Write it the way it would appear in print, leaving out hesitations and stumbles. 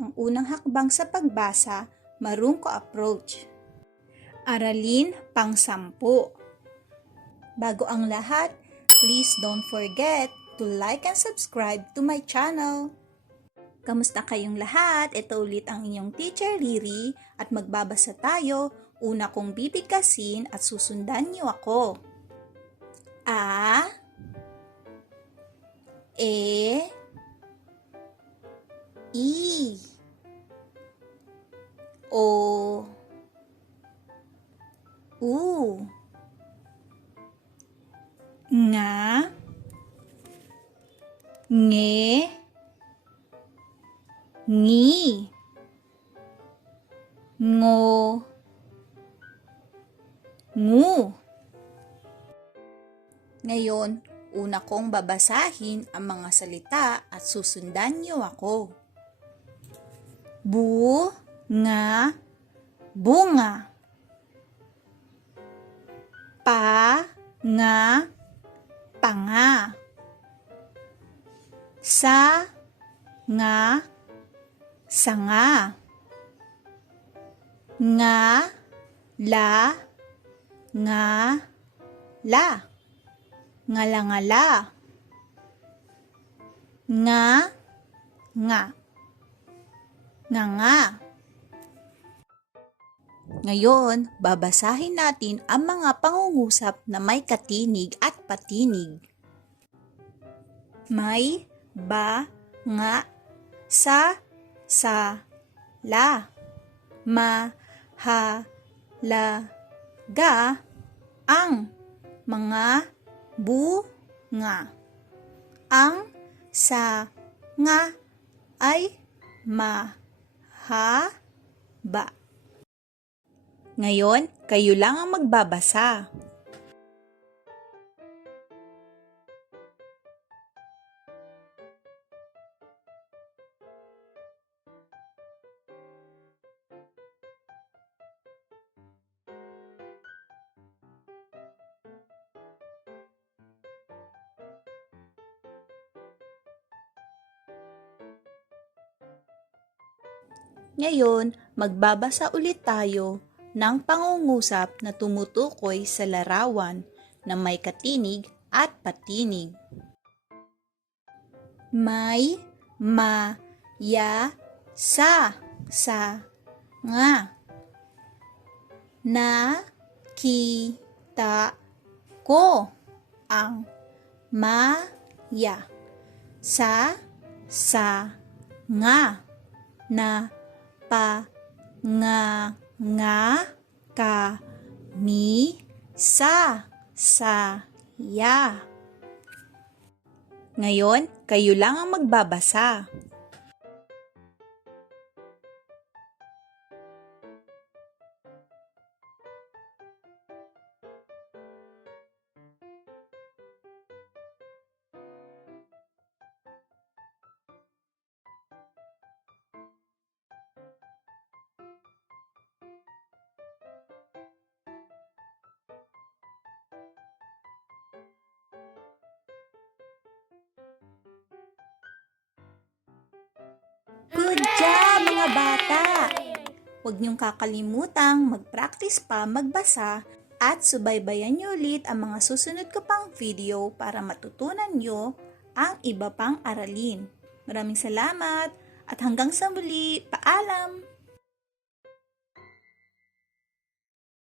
Ang unang hakbang sa pagbasa, marungko approach. Aralin pang-10. Bago ang lahat, please don't forget to like and subscribe to my channel. Kamusta kayong lahat? Ito ulit ang inyong teacher Riri at magbabasa tayo. Una kong bibigkasin at susundan niyo ako. A, E, I, O, U, Nga, Nge, Ngi, Ngo, Ngu. Ngayon, una kong babasahin ang mga salita at susundan niyo ako. Bunga, bunga. Panga, panga. Sanga, sanga. Nga, la, ngala-ngala. Nga, nga. Ngayon, babasahin natin ang mga pangungusap na may katinig at patinig. May, ba, nga, sa, la, ma, ha, la, ga, ang, mga, bunga. Ang, sa, nga, ay, mahaba. Ngayon, kayo lang ang magbabasa. Ngayon, magbabasa ulit tayo ng pangungusap na tumutukoy sa larawan na may katinig at patinig. May, ma, ya, sa, nga. Nakita ko ang maya sa, nga. Na panganga kami sa saya. Ngayon, kayo lang ang magbabasa. Good job, mga bata! Huwag niyong kakalimutang mag-practice pa magbasa at subaybayan niyo ulit ang mga susunod ko pang video para matutunan niyo ang iba pang aralin. Maraming salamat at hanggang sa muli, paalam!